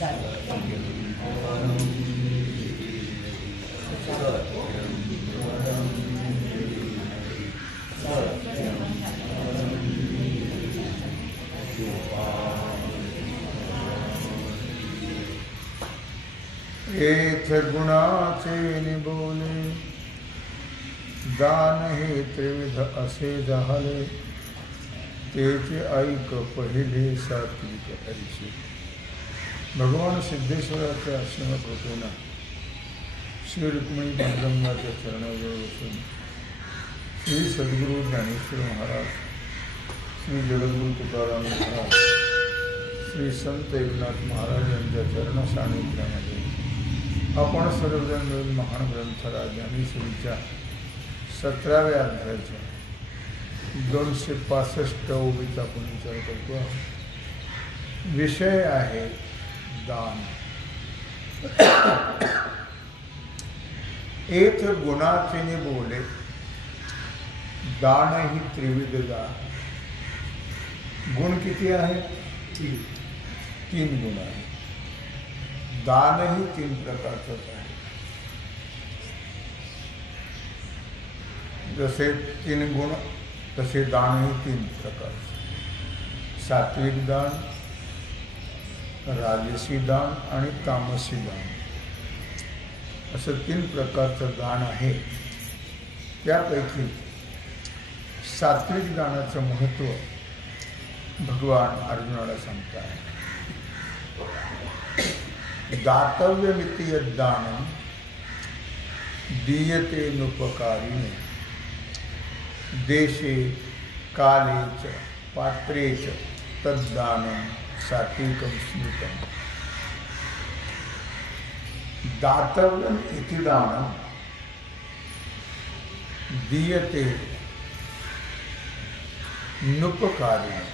एथ गुणाचे निबोले दान हे त्रिविध असे झाले तेचे ऐक पहिले सात्विक हरीचे. भगवान सिद्धेश्वराच्या आश्रमात होते ना, श्री रुक्मिणी पांडुरंगाच्या चरणाजवळ बसून श्री सद्गुरू ज्ञानेश्वर महाराज, श्री जगद्गुरू तुकाराम महाराज, श्री संत एकनाथ महाराज यांच्या चरण सानिध्यामध्ये आपण सर्वजण मिळून महान ग्रंथराज ज्ञानेश्वरीच्या 17व्या अध्यायाच्या 265 ओळीचा आपण विचार करतो आहोत. विषय आहे दान. एथ गुणाचे बोले दान ही त्रिविध दान. गुण किती आहेत? 3 गुण आहेत. दानही 3 प्रकारचंच आहे. जसे 3 गुण तसे दानही 3 प्रकारचे. सात्विक दान, राजसी दान आणि तामसी दान असं 3 प्रकारचं दान आहे. त्यापैकी सात्विक दानाचं महत्त्व भगवान अर्जुनाला सांगतात. दातव्यमिति यद्दानं दीयते नुपकारिणे देशे काले च पात्रे च तद्दानं सात्विकं स्मृतं. दातव्यम इति दानं दीयते नुपकारिणे.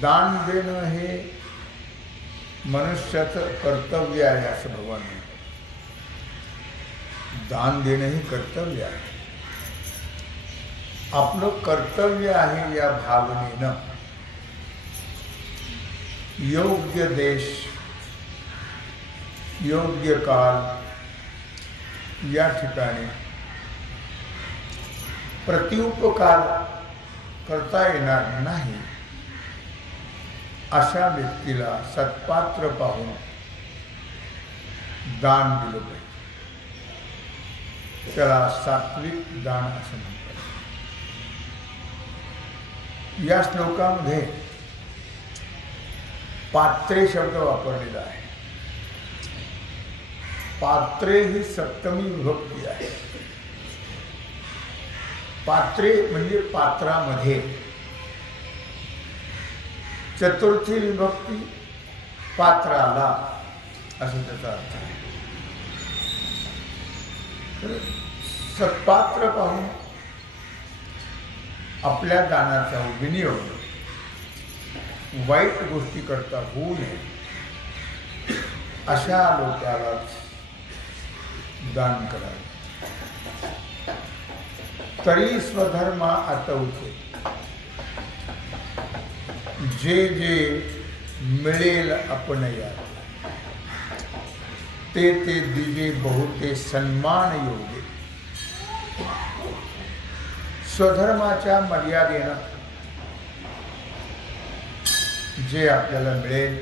दान देणं हे मनुष्याचं कर्तव्य आहे असं भगवान म्हणतात. दान देणं हे कर्तव्य आहे. आपलं कर्तव्य आहे या भावनेनं योग्य देश, योग्य काल या ठिकाणी प्रत्युपकार करता येणार नाही अशा व्यक्तीला सत्पात्र पाहून दान दिलं पाहिजे. त्याला सात्विक दान असं म्हणतात. या श्लोकामध्ये पात्रे शब्द वापरलेला आहे. पात्रे ही सप्तमी विभक्ती आहे. पात्रे म्हणजे पात्रामध्ये. चतुर्थी विभक्ती पात्राला असं त्याचा अर्थ आहे. सत्पात्र पाहून आपल्या दानाचा विनियोग वाईट गोष्टी करता होऊ नये अशा लोकांनाच दान करावे. तरी स्वधर्मा आतवते. जे जे मिळेल आपणयात ते ते दिजे बहुते सन्मान योगे. स्वधर्माच्या मर्यादेनं जे आपल्याला मिळेल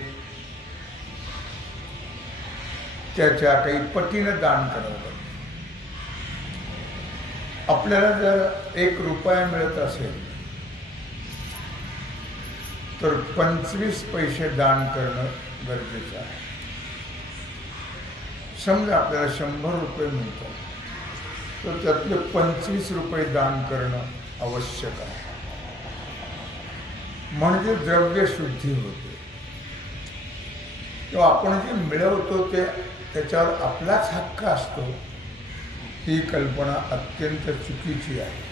त्याच्या काही पटीनं दान करावं. आपल्याला जर 1 रुपया मिळत असेल तर 25 पैसे दान करणं गरजेचं आहे. समजा आपल्याला 100 रुपये मिळतात तर त्यातले 25 रुपये दान करणं आवश्यक आहे. म्हणजे द्रव्य शुद्धी होते. किंवा आपण जे मिळवतो ते त्याच्यावर आपलाच हक्क असतो ही कल्पना अत्यंत चुकीची आहे.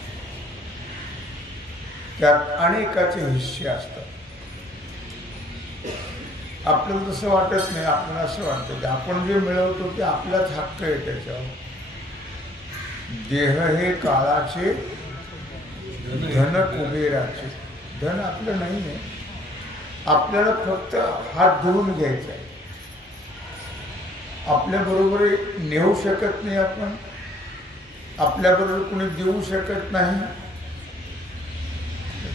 त्यात अनेकाचे हिस्से असतात. आपल्याला तसं वाटत नाही. आपल्याला असं वाटतं की आपण जे मिळवतो ते आपलाच हक्क आहे त्याच्यावर. देह हे काळाचे, धन कुबेराचे. धन आपलं नाही आहे. आपल्याला फक्त हात धुवून घ्यायचा आहे. आपल्याबरोबर नेऊ शकत नाही, आपण आपल्याबरोबर कुणी देऊ शकत नाही,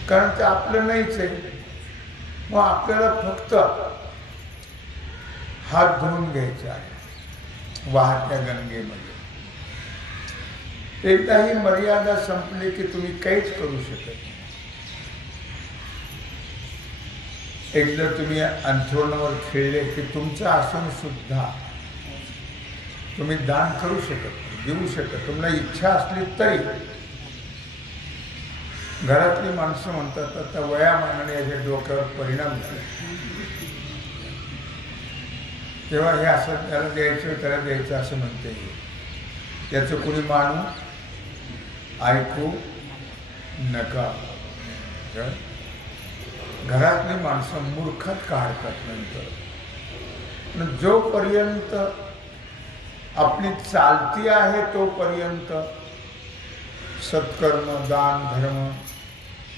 कारण ते आपलं नाहीच आहे. मग आपल्याला फक्त हात धुवून घ्यायचा आहे वाहत्या गंगेमध्ये. एकदा ही मर्यादा संपली की तुम्ही काहीच करू शकत नाही. एकदा तुम्ही अंथरुणावर खेळले की तुमचं असून सुद्धा तुम्ही दान करू शकत नाही, देऊ शकत. तुम्हाला इच्छा असली तरी घरातली माणसं म्हणतात आता वयामानाने याच्या डोक्यावर परिणाम झाला, तेव्हा हे असं त्याला द्यायचं त्याला द्यायचं असं म्हणते येईल. त्याचं कुणी मानू ऐकू नका. घरातली माणसं मूर्खात काढतात. नंतर जोपर्यंत आपली चालती आहे तोपर्यंत सत्कर्म, दान, धर्म,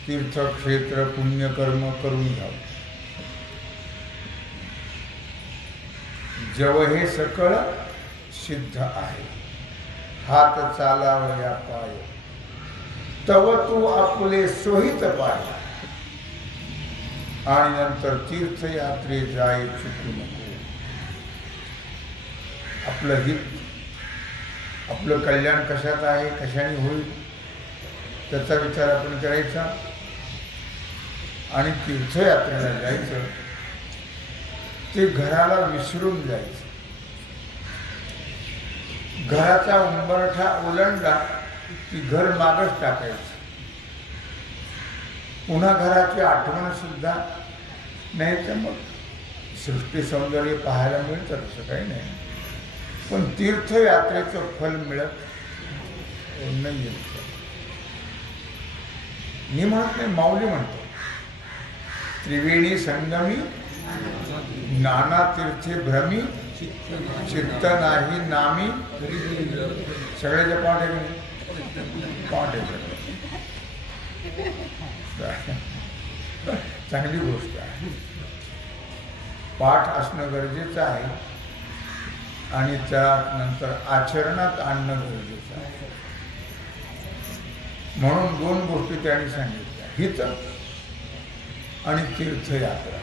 तीर्थक्षेत्र, पुण्यकर्म करून घ्यावं. जव हे सकळ सिद्ध आहे, हात चालावया पाय, तव तू आपुले सोहित पाय. आणि नंतर तीर्थयात्रे जाय चुकू नको. आपलं हित, आपलं कल्याण कशात आहे, कशाने होईल त्याचा विचार आपण करायचा आणि तीर्थयात्रेला जायचं. ते घराला विसरून जायचं. घराचा उंबरठा ओलांडला की घर मागच टाकायचं. पुन्हा घराची आठवण सुद्धा नाही. तर मग सृष्टी सौंदर्य पाहायला मिळतं, तसं काही नाही. पण तीर्थयात्रेचं फल मिळत नाही. मी म्हणत नाही, माऊली म्हणतो त्रिवेणी संगमी नाना तीर्थे भ्रमी, चित्त नाही नामी. सगळ्याच्या पाठ आहे की पाठ आहे. चांगली गोष्ट आहे. पाठ असणं गरजेचं आहे आणि त्यानंतर आचरणात आणणं गरजेचं आहे. म्हणून दोन गोष्टी त्यांनी सांगितल्या, हित आणि तीर्थयात्रा.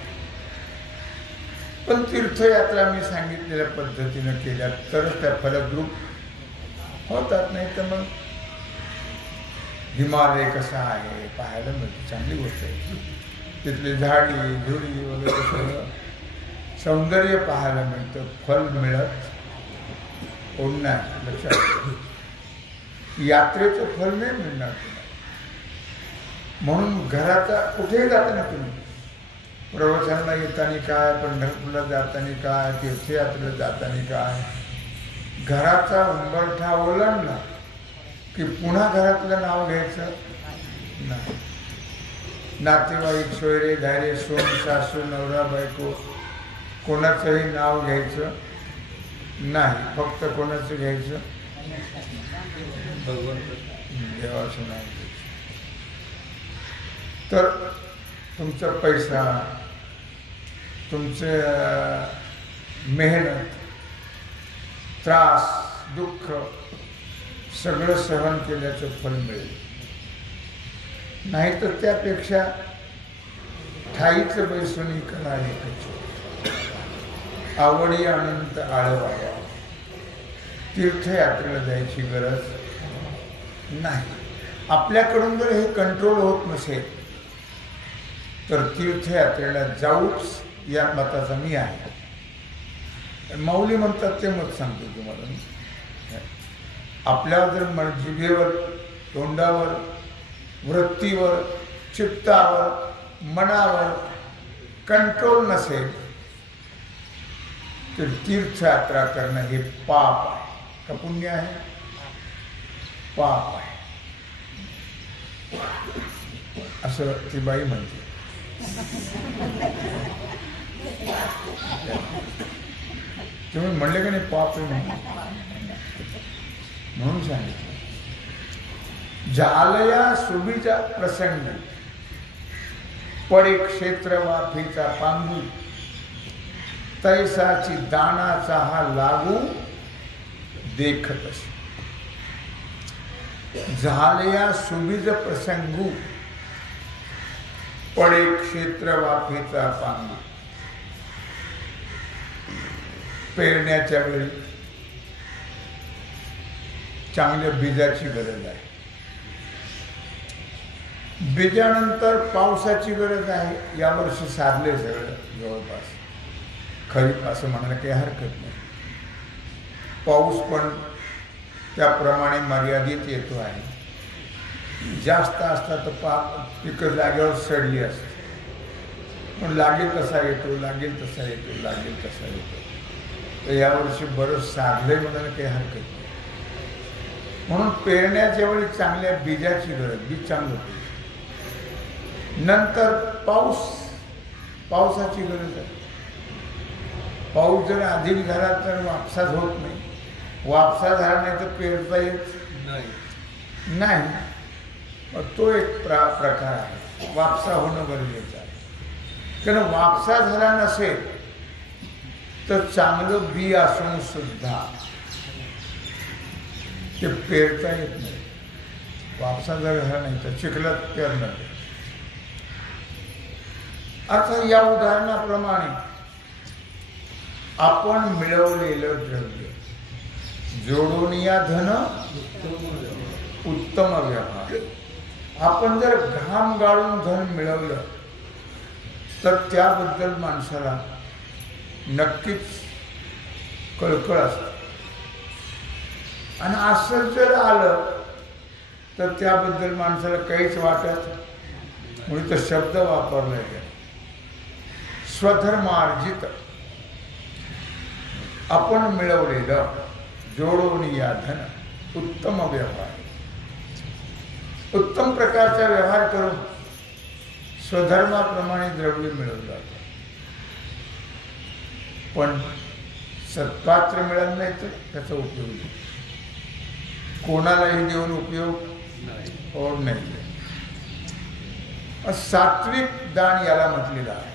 पण तीर्थयात्रा मी सांगितलेल्या पद्धतीनं केल्या तरच त्या फलद्रूप होतात. नाही तर मग हिमालय कसा आहे पाहायला मिळतं, चांगली गोष्ट आहे. तिथली झाडी झुडी वगैरे सगळं सौंदर्य पाहायला मिळतं, फल मिळत पुन्हा. लक्षात, यात्रेचं फल नाही मिळणार तुम्हाला. म्हणून घराचा कुठेही जाताना तुम्ही, प्रवचनाला येताना काय, पंढरपूरला जाताना काय, तीर्थयात्रेला जाताना काय, घराचा उंबरठा ओलांडला की पुन्हा घरातलं नाव घ्यायचं नाही. नातेवाईक, सोयरे, धायरे, सोन, सासू, नवरा, बायको कोणाचंही नाव घ्यायचं नाही. फक्त कोणाचं घ्यायचं, देवाचं नाव घ्यायचं. तर तुमचा पैसा, तुमचे मेहनत, त्रास, दुःख सगळं सहन केल्याचं फल मिळेल. नाही तर त्यापेक्षा ठाईचं बैसुनी कला ऐकायची, आवडी अनंत आळवाया. तीर्थयात्रेला जायची गरज नाही. आपल्याकडून जर हे कंट्रोल होत नसेल तर तीर्थयात्रेला जाऊच या मताचा मी आहे. माऊली म्हणतात ते मत सांगतो तुम्हाला. आपल्यावर जर जिभेवर, तोंडावर, वृत्तीवर, चित्तावर, मनावर कंट्रोल नसेल तर तीर्थयात्रा करणं हे पाप आहे का पुण्य आहे? पाप आहे असं ती बाई म्हणते. तुम्ही म्हणले का नाही पाप आहे म्हणून सांगितलं. झालया सुबीच्या प्रसंगी पडे क्षेत्र वाफेचा पांगू, तैसाची दानाचा हा लागू देखतस. झालया सुबीज प्रसंगू, पडे क्षेत्र वाफेचा पांगू. पेरण्याच्या वेळी चांगल्या बीजाची गरज आहे. बीजानंतर पावसाची गरज आहे. यावर्षी साधले सगळं जवळपास खरीप असं म्हणायला काही हरकत नाही. पाऊस पण त्याप्रमाणे मर्यादित येतो आहे. जास्त असता तर पिकं जागेवर सडली असते. पण लागेल तसा येतो, लागेल तसा येतो, लागेल तसा येतो. तर यावर्षी बरंच साधलंय म्हणायला काही हरकत नाही. म्हणून पेरण्याच्या वेळी चांगल्या बीजाची गरज, बीज चांगलं होते. नंतर पावसाची गरज आहे. पाऊस जर अधिक झाला तर वापसाच होत नाही. वापसा झाला नाही तर पेरता येत नाही. मग तो एक प्रकार आहे. वापसा होणं गरजेचं आहे. कारण वापसा झाला नसेल तर चांगलं बी असून सुद्धा ते पेरता येत नाही. वापसा जर झाला नाही तर चिखलात पेरणं. अर्थात या उदाहरणाप्रमाणे आपण मिळवलेलं द्रव्य, जोडून या धन उत्तम व्यवहार. आपण जर घाम गाळून धन मिळवलं तर त्याबद्दल माणसाला नक्कीच कळकळ असते. आणि असं जर आलं तर त्याबद्दल माणसाला काहीच वाटत म्हणून तर शब्द वापरला गेला, स्वधर्मार्जित. आपण मिळवलेलं जोडून या धन उत्तम व्यवहार. उत्तम प्रकारचा व्यवहार करून स्वधर्माप्रमाणे द्रव्य मिळवलं जातं. पण सत्पात्र मिळालं नाही तर त्याचा उपयोग नाही. कोणालाही देऊन उपयोग नाही. सात्विक दान याला म्हटलेलं आहे.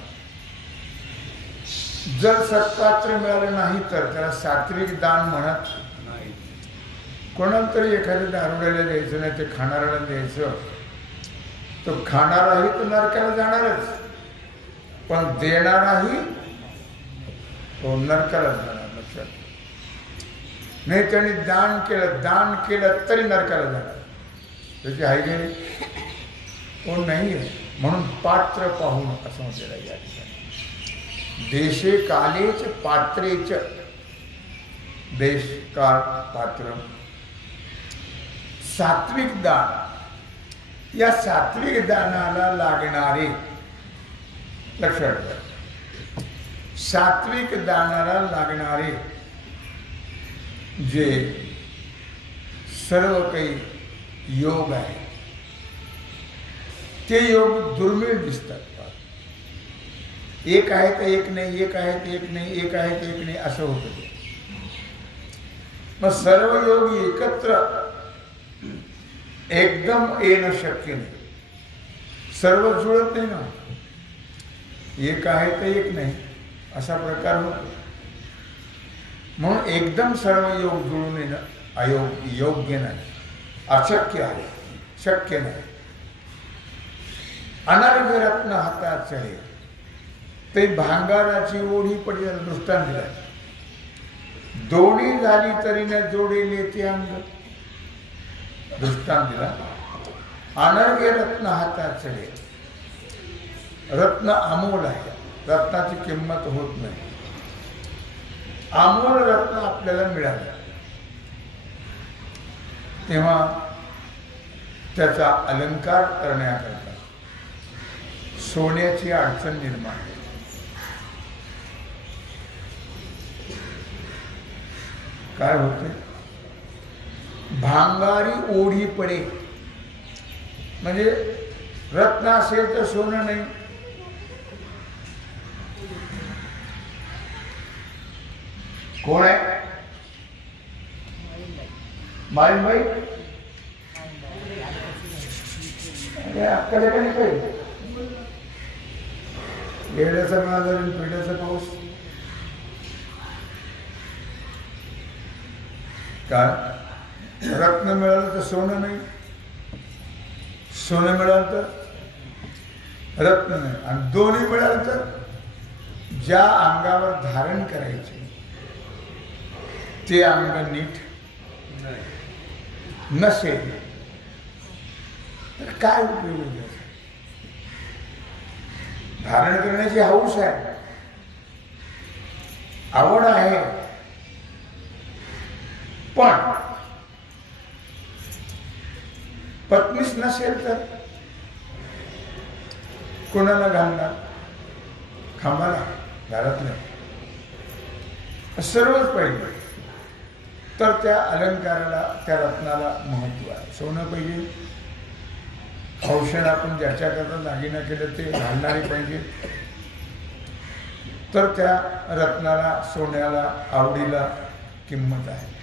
जर सत्पात्र मिळालं नाही तर त्याला सात्विक दान म्हणत नाही. कोणाला तरी एखाद्या दारुड्याला द्यायचं नाही, ते खाणाऱ्याला द्यायचं. तो खाणाराही तो नरकाला जाणारच, पण देणाराही तो नरकाला जाणार. लक्षात नाही. त्याने दान केलं तरी नरकाला जाणार. त्याची हाय गेली कोण नाही आहे. म्हणून पात्र पाहून असं म्हटलेलं आहे या ठिकाणी. देशे कालेच पात्रेच, देश काळ पात्र. सात्विक दान, या सात्विक दानाला लागणारे, लक्षात घ्या, सात्विक दानाला लागणारे जे सर्व काही योग आहे ते योग दुर्मिळ दिसतात. एक आहे तर एक नाही, एक आहे तर एक नाही, एक आहे तर एक नाही असं होतं. मग सर्व योग एकत्र एकदम येणं शक्य नाही. सर्व जुळत नाही ना. एक आहे तर एक नाही असा प्रकार होतो. म्हणून एकदम सर्व योग जुळून येणं योग्य नाही, अशक्य आहे, शक्य नाही. अनर्घ रत्न हातात चढे, ते भांगाराची ओढी पडलेला दृष्टांत दिला. दोन्ही झाली तरी न जोडेले ते अंग, दृष्टांत दिला. अनर्घ रत्न हातात चढे. रत्न अमोल आहे, रत्नाची किंमत होत नाही. अमोल रत्न आपल्याला मिळालं तेव्हा त्याचा अलंकार करण्याकरता सोन्याची अडचण निर्माण होते. काय होते? भांगारी ओढी पडे, म्हणजे रत्न असेल तर सोनं नाही. कोण आहे? माळीबाई अक्काला काही पेढ्याचा बाजार आणि पेढ्याचा पाऊस. काय रत्न मिळालं तर सोनं नाही, सोनं मिळालं तर रत्न नाही, आणि दोन्ही मिळालं तर ज्या अंगावर धारण करायचे ते अंग नीट नसेल तर काय उपयोग आहे? धारण करण्याची हौस आहे, आवड आहे, पण पत्नीच नसेल तर कोणाला घालणार? खांबाला, घरातल्या. सर्वच पाहिजे तर त्या अलंकाराला, त्या रत्नाला महत्व आहे. सोनं पाहिजे, औषध आपण ज्याच्याकरता दागिना केलं ते घालणारे पाहिजे, तर त्या रत्नाला, सोन्याला, आवडीला किंमत आहे.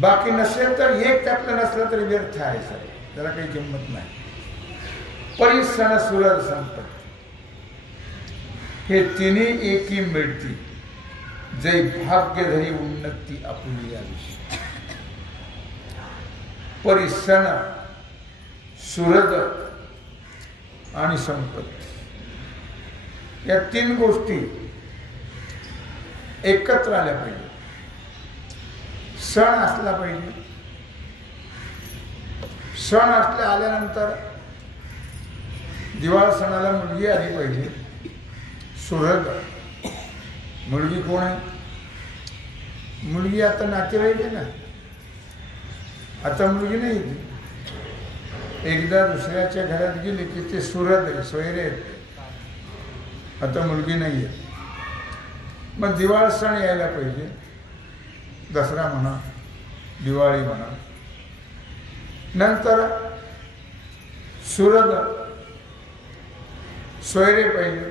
बाकी नसेल तर एक त्यातलं नसलं तरी व्यर्थ आहे सर, त्याला काही किंमत नाही. परिसण सुरज संपत्ती हे तिन्ही एकी मिळती, जै भाग्य धरी उन्नती आपुली यावी. परिसण, सुरज आणि संपत्ती या तीन गोष्टी एकत्र आल्या पाहिजे. सण असला पाहिजे, सण आल्यानंतर दिवाळी सणाला मुलगी आली पाहिजे. सुरज, मुलगी कोण आहे? मुलगी आता नातेवाईक आहे ना, आता मुलगी नाही येते. एकदा दुसऱ्याच्या घरात गेली की ते सुरज आहे, सोयरे आहेत, आता मुलगी नाही आहे. मग दिवाळी सण यायला पाहिजे, दसरा म्हणा, दिवाळी म्हणा, नंतर सुरज, सोयरे पाहिजे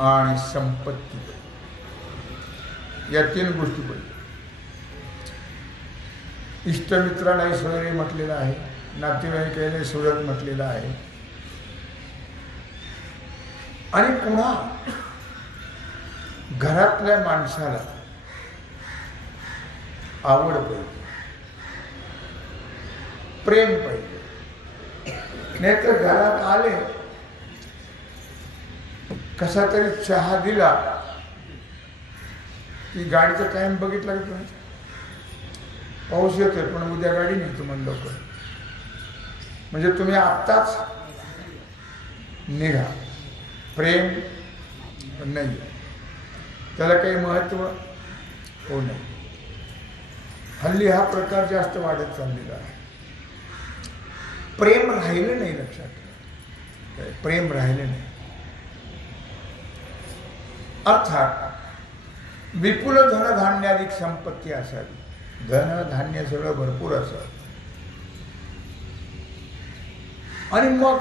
आणि संपत्ती पाहिजे. या तीन गोष्टी पाहिजे. इष्टमित्रालाही सोयरे म्हटलेलं आहे, नातेवाईकालाही सुरज म्हटलेलं आहे. आणि पुन्हा घरातल्या माणसाला आवड पाहिजे, प्रेम पाहिजे. नाही तर घरात आले, कसा तरी चहा दिला की गाडीचा टाइम बघितला का तुम्ही? पाऊस येतोय पण उद्या गाडी नाही तुम्हाला लवकर, म्हणजे तुम्ही आत्ताच निघा. प्रेम नाही, त्याला काही महत्व हो नाही. हल्ली हा प्रकार जास्त वाढत चाललेला आहे. प्रेम राहिलं नाही, लक्षात ठेवा, प्रेम राहिलं नाही. अर्थात विपुल धनधान्याधिक संपत्ती असावी, धन धान्य सगळं भरपूर असावं. आणि मग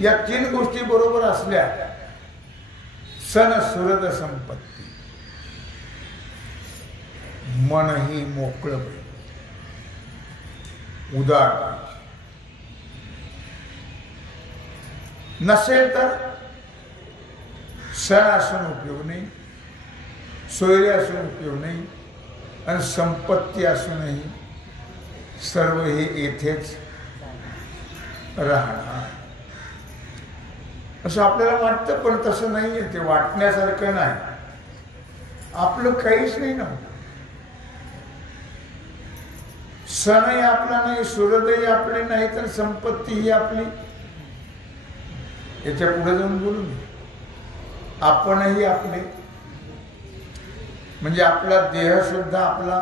या तीन गोष्टी बरोबर असल्या, सन सुरज संपत्ती, मनही मोकळं पाहिजे, उदार पाहिजे. नसेल तर सण असून उपयोग नाही, सोयरे असून उपयोग नाही, आणि संपत्ती असूनही सर्व हे येथेच राहणार असं आपल्याला वाटतं. पण तसं नाही आहे, ते वाटण्यासारखं नाही. आपलं काहीच नाही ना, सणही आपला नाही, सुरजही आपले नाही, तर संपत्ती ही आपली. याच्या पुढे जाऊन बोलू नये, आपणही आपले, म्हणजे आपला देह सुद्धा आपला.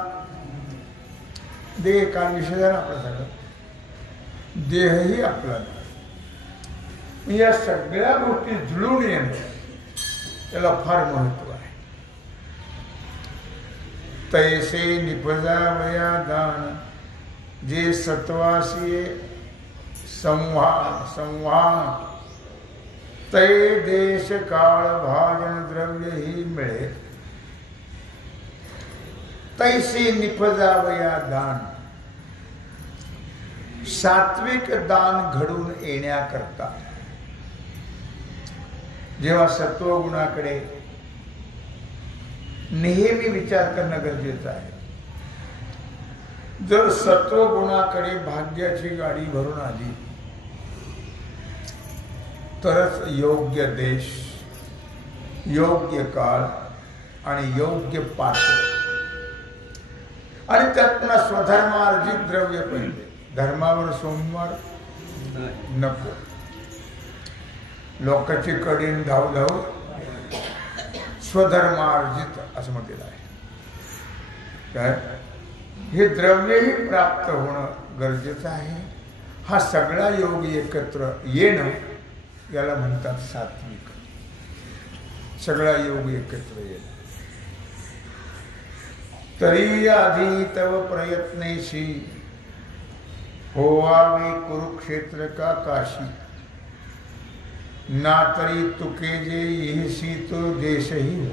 देह काल विषय झाला आपला सगळा, देहही आपला. या सगळ्या गोष्टी जुळून येणं त्याला फार महत्व आहे. तैसे निपजावया दान, जे सत्वासी संवान, तै देश काळ भाजन द्रव्य ही मिळे. तैसे निपजावया दान, सात्विक दान घडून येण्याकरता जेव्हा सत्वगुणाकडे नेहमी विचार करणं गरजेचं आहे. जर सत्वगुणाकडे भाग्याची गाडी भरून आली तरच योग्य देश, योग्य काळ आणि योग्य पात्र, आणि त्यात पुन्हा स्वधर्मार्जित द्रव्य पाहिजे. धर्मावर सोमवार नको. लोकांची कडीन धाव धाव स्वधर्मार्जित असं म्हटलेलं आहे. काय हे द्रव्यही प्राप्त होणं गरजेचं आहे. हा सगळा योग एकत्र येणं याला म्हणतात सात्विक. सगळा योग एकत्र येणं. तरी आधी तव प्रयत्नेशी होवावे कुरुक्षेत्र का काशी, ना तरी तुके जे येसी तो देशही हो.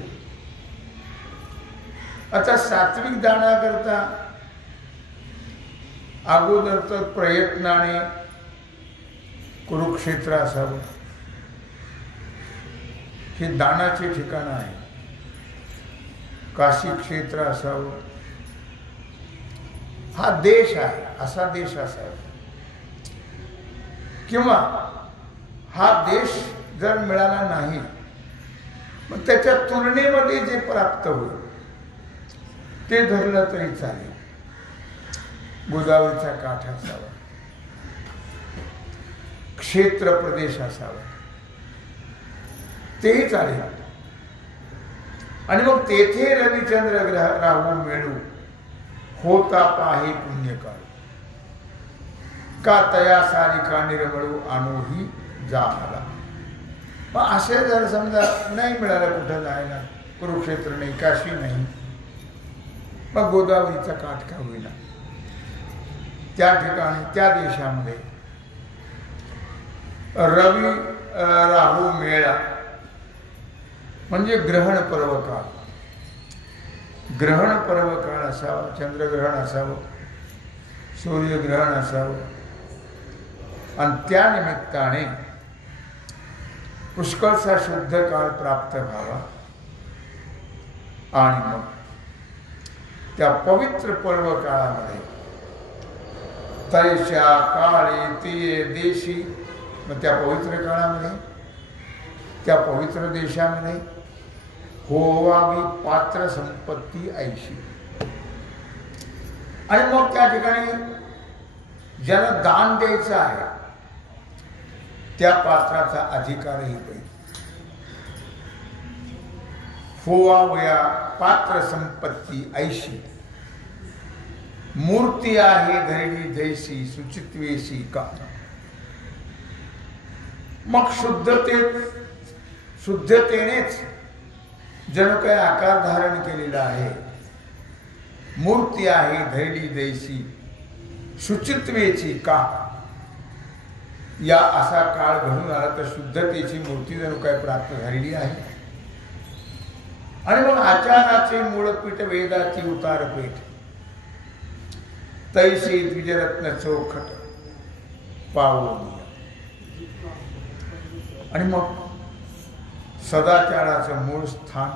आता सात्विक दानाकरता अगोदर तर प्रयत्नाने कुरुक्षेत्र असावं. हे दानाचे ठिकाण आहे. काशी क्षेत्र असावं. हा देश आहे, असा देश असावा. किंवा हा देश जर मिळाला नाही मग त्याच्या तुलनेमध्ये जे प्राप्त होईल ते धरलं तरी चालेल. गोदावरीचा काठ असावा, क्षेत्र प्रदेश असावा, तेही चालेल. आणि मग तेथे रविचंद्र ग्रह राहू मिळू होता पाहे पुण्यकाळ, का तया सारिका निर्मळू आणूही जाहाला. मग असे जर समजा नाही मिळालं, कुठं जायला, कुरुक्षेत्र नाही, काशी नाही, मग गोदावरीचा काठ का होईना त्या ठिकाणी त्या देशामध्ये रवी राहू मेळा म्हणजे ग्रहण पर्व काळ. ग्रहण पर्व काळ असावा, चंद्रग्रहण असावं, सूर्यग्रहण असावं, आणि त्या निमित्ताने पुष्कळचा शुद्ध काळ प्राप्त व्हावा. आणि मग त्या पवित्र पर्व काळामध्ये तैशा काळे ते देशी, मग त्या पवित्र काळामध्ये त्या पवित्र देशामध्ये होवावी पात्र संपत्ती ऐशी. आणि मग त्या ठिकाणी ज्याला दान द्यायचं आहे त्या पात्राचा अधिकारही पाहिजे. होवावया पात्र संपत्ती ऐशी, मूर्ती आहे धरणी जैसी सुचित्वेशी का. मग शुद्धतेनेच जणू काही आकार धारण केलेला आहे. मूर्ती आहे धैली जैसी शुचित्वेची का. या असा काळ घडून आला तर शुद्धतेची मूर्ती जणू काय प्राप्त झालेली आहे. आणि मग आचाराचे मूळपीठ वेदाची उतारपीठ तैसी द्विजरत्न चौखट पावली. आणि मग सदाचाराचं मूळ स्थान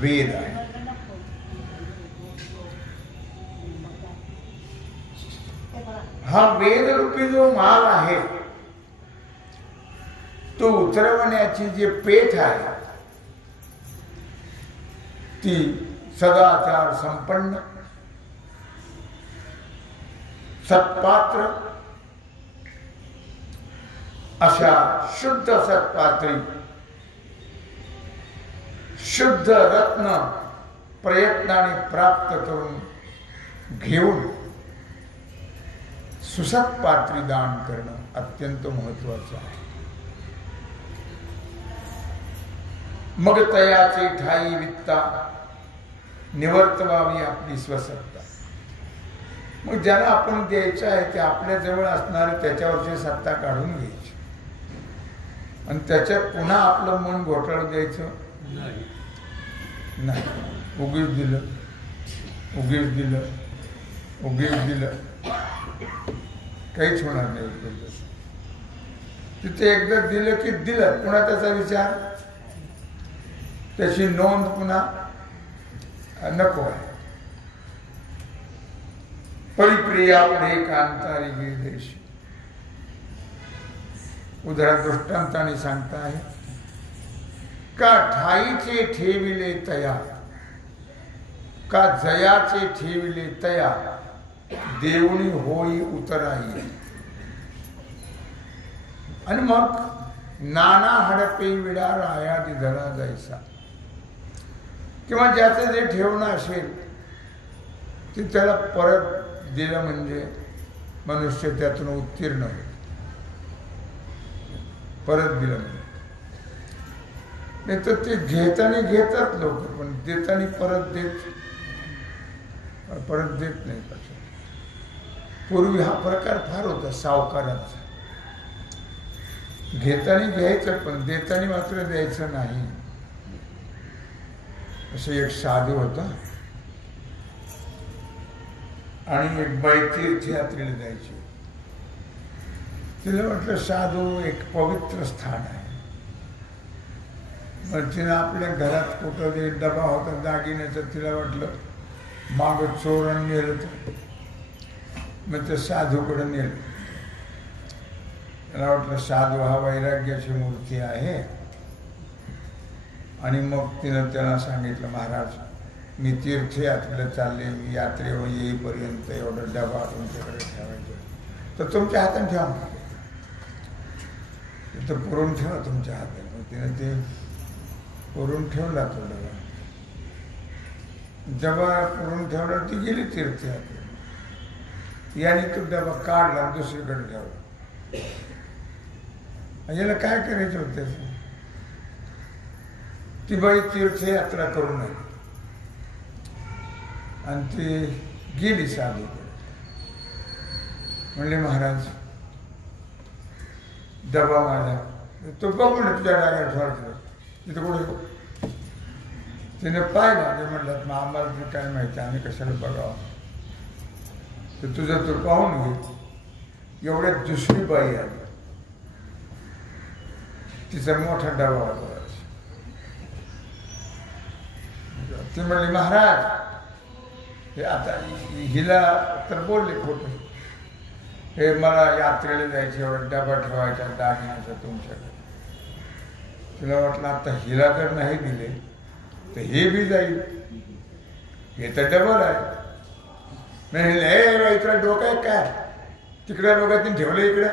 वेद आहे. हा वेदरूपी जो माल आहे तो उतरवण्याची जी पेठ आहे ती सदाचार संपन्न सत्पात्र अशा शुद्ध सत्पात्री शुद्ध रत्न प्रयत्नाने प्राप्त करून घेऊन सुसत्पात्री दान करणं अत्यंत महत्वाचं आहे. मग तयाचे ठाई वित्ता निवर्तवावी आपली स्वसत्ता. मग ज्याला आपण द्यायचं आहे ते आपल्या जवळ असणारे त्याच्यावरची सत्ता काढून घ्यायची आणि त्याच्यात पुन्हा आपलं मन घोटाळू द्यायचं नाही. उगीच दिलं उगीच दिलं काहीच होणार नाही उपयोग. तिथे एकदा दिलं की दिलं, पुन्हा त्याचा विचार त्याची नोंद पुन्हा नको आहे. परिप्रिया पुढे कांतारी गेदेशी. उदाहरण दृष्टांताने सांगता आहे का ठाईचे ठेविले तया, का जयाचे ठेविले तया, देवणी होई उतराई. आणि मग नाना हडपे विडा राया दिधला जायचा. किंवा ज्याचं जे ठेवणं असेल ते त्याला परत दिलं म्हणजे मनुष्य त्यातून उत्तीर्ण होईल. परत दिलं म्हणजे नाही तर ते घेताना घेतात लोक, पण देताना परत देत नाही. पूर्वी हा प्रकार फार होता सावकारांचा. घेताना घ्यायचं पण देताना मात्र द्यायचं नाही. असं एक साधू होता आणि एक बाई तीर्थयात्रेला जायची. तिला म्हटलं साधू एक पवित्र स्थान आहे. मग तिनं आपल्या घरात कुठं एक डबा होता दागिन्याचा, तिला वाटलं मागं चोरण नेलं तर. मग ते साधूकडे नेलं. त्याला वाटलं साधू हा वैराग्याची मूर्ती आहे. आणि मग तिनं त्याला सांगितलं महाराज मी तीर्थयात्रेला चालले, मी यात्रेवर येईपर्यंत एवढा डबा तुमच्याकडे ठेवायचा तर तुमच्या हाताने ठेवा, तिथं पुरून ठेवा तुमच्या हाताने. मग तिनं ते पुरून ठेवला तो डबा. डबा पुरून ठेवला, ती गेली तीर्थयात्रेला. याने तो डबा काढला दुसरीकडे ठेवला. याला काय करायचं होतं त्याचं? ती बाई तीर्थयात्रा करू नये आणि ती गेली साधूकडे. म्हणले महाराज डबा माझा. तो बघून तुझ्या जागेवर ठेवायचं तिथं कुठे. तिने पाहिलं. ते म्हटलं मग आम्हाला ते काय माहिती, आम्ही कशाला बघावं. तर तुझं तू पाहून घे. एवढ्यात दुसरी बाई आली. तिचा मोठा डबा होता. ती म्हणली महाराज हे आता हिला तर बोलले खोटं, हे मला यात्रेला जायचं, एवढा डबा ठेवायचा दागिन्याचा तुमच्याकडे. तिला वाटलं आता हिला जर नाही दिले तर हे बी जाईल, हे तर डबल आहे. म्हणले हे इकडं डोकं आहे काय, तिकडे डोक्यातून ठेवलं, इकडं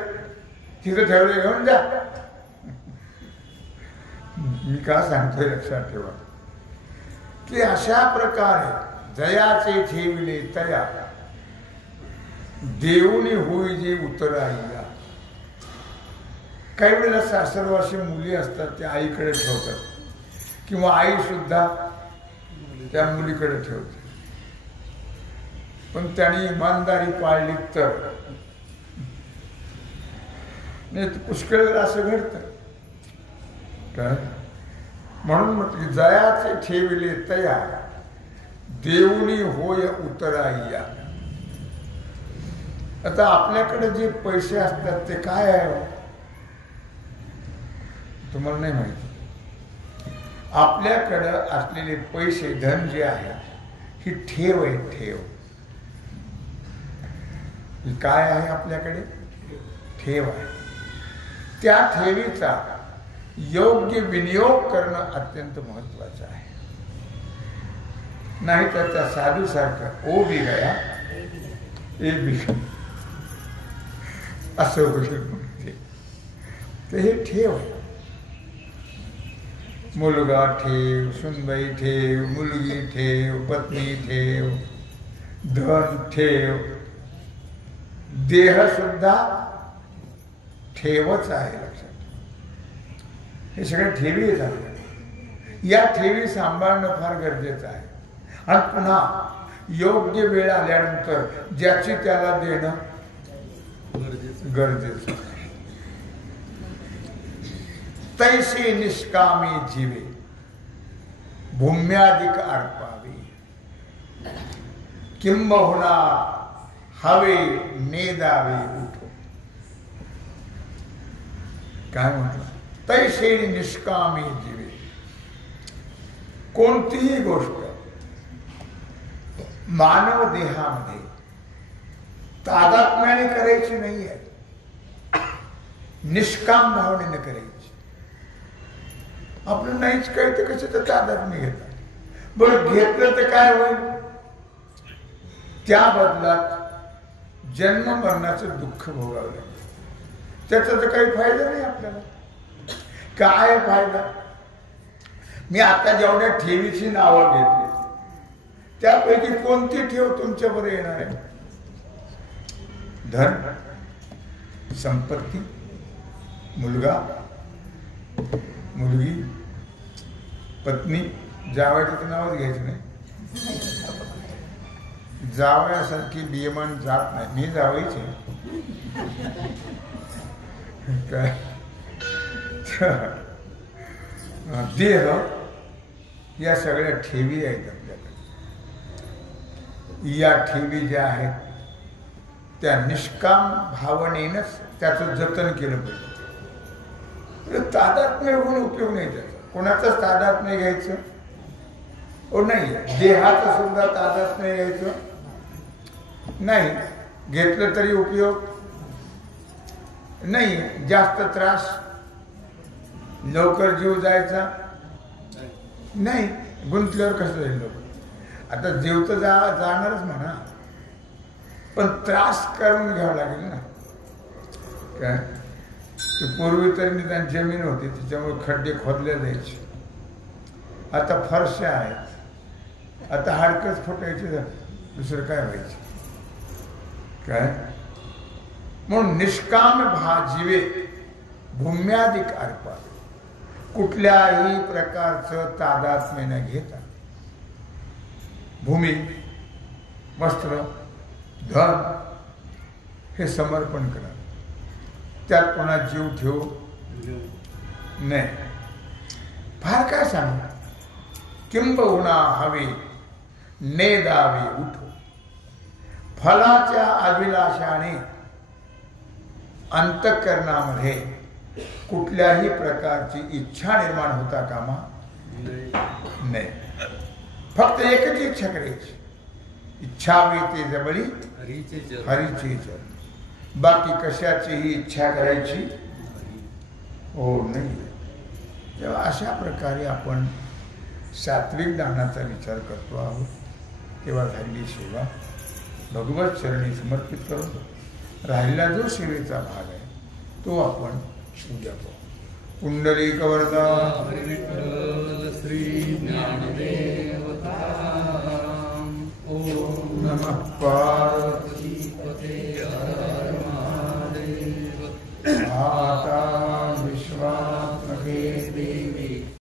तिथं ठेवलं, घेऊन जा. मी का सांगतोय लक्षात ठेवा की अशा प्रकारे जयाचे ठेविले तया, देवणी होई जे उतराईया. काही वेळेला सासरवासी मुली असतात त्या आईकडे ठेवतात किंवा आई सुद्धा त्या मुलीकडे ठेवते. पण त्याने इमानदारी पाळली तर नाही तर पुष्कळ वेळा असं घडतं काय. म्हणून म्हटलं जयाचे ठेविले तया, देवणी होय उतराईया. आता आपल्याकडे जे पैसे असतात ते काय आहे तुम्हाला नाही माहिती. आपल्याकडं असलेले पैसे धन जे आहे ही ठेव आहे. ठेव ही काय आहे आपल्याकडे? ठेव आहे. त्या ठेवीचा योग्य विनियोग करणं अत्यंत महत्वाचं आहे. नाही तर त्या साधू सारखं ओ भी गया ए भी असं होईल. तर हे ठेव. मुलगा ठेव, सुनबाई ठेव, मुलगी ठेव, पत्नी ठेव, धन ठेव, देह सुद्धा ठेवच आहे. लक्षात हे सगळं ठेवी आहेत. या ठेवी सांभाळणं फार गरजेचं आहे. आणि पुन्हा योग्य वेळ आल्यानंतर ज्याची त्याला देणं गरजेचं आहे. तैसे निष्कामी जीवे भूम्याधिक अर्पावे, किंबहुना हवे नेदावे उठो. काय म्हटलं? तैसे निष्कामी जीवे. कोणतीही गोष्ट मानव देहामध्ये तादात्म्याने करायची नाही आहे, निष्काम भावनेने करायची. आपलं नाहीच काय तर कसं तर तादात्म्य घेतात. बरं घेतलं तर काय होईल? त्या बदलात जन्म मरणाचं दुःख भोगावं लागेल. त्याचा तर काही फायदा नाही आपल्याला. काय फायदा? मी आता जेवढ्या ठेवीची नावं घेतली त्यापैकी कोणती ठेव तुमच्यावर येणार आहे? धन, संपत्ती, मुलगा, मुलगी, पत्नी. जावयाचं नावच घ्यायचं नाही. जावयासारखी नियमन जात नाही. मी जावायचे काय देह या सगळ्या ठेवी आहेत आपल्याकडे. या ठेवी ज्या आहेत त्या निष्काम भावनेनंच त्याचं जतन केलं पाहिजे. तादात्म्य होऊन उपयोग नाही त्याचा. कोणाचाच तादात्म्य घ्यायचं ओ नाही. देहाचं सुद्धा तादात्म्य घ्यायचं नाही. घेतलं तरी उपयोग नाही. जास्त त्रास, लवकर जीव जायचा नाही. गुंतल्यावर कसं जाईल लोक? आता जीव तर जाणारच म्हणा, पण त्रास करून घ्यावा लागेल ना. काय ते पूर्वी तरी निदान जमीन होती त्याच्यामुळे खड्डे खोदले जायचे. आता फरशा आहेत. आता हाडकच फुटायचे, दुसरं काय व्हायचं? काय म्हणून निष्काम जीवे भूम्याधिक अर्पा. कुठल्याही प्रकारचं तादात्म्य न घेता भूमी, वस्त्र, धन हे समर्पण करा. त्यात कोणा जीव ठेवू नाही. फार काय सांगू? किंबहुना हवे नेदावे उठो. फलाच्या अभिलाषाने अंतःकरणामध्ये कुठल्याही प्रकारची इच्छा निर्माण होता कामा नाही. फक्त एकच इच्छा करायची. इच्छा वेते जबळी हरीची जल. बाकी कशाचीही इच्छा करायची हो नाही. तेव्हा अशा प्रकारे आपण सात्विक दानाचा विचार करतो आहोत. तेव्हा झालेली सेवा भगवत चरणी समर्पित करून राहिलेला जो सेवेचा भाग आहे तो आपण उद्या पाहू. कुंडलिक वरदा श्री ज्ञानदेव ओम नमः पार्वती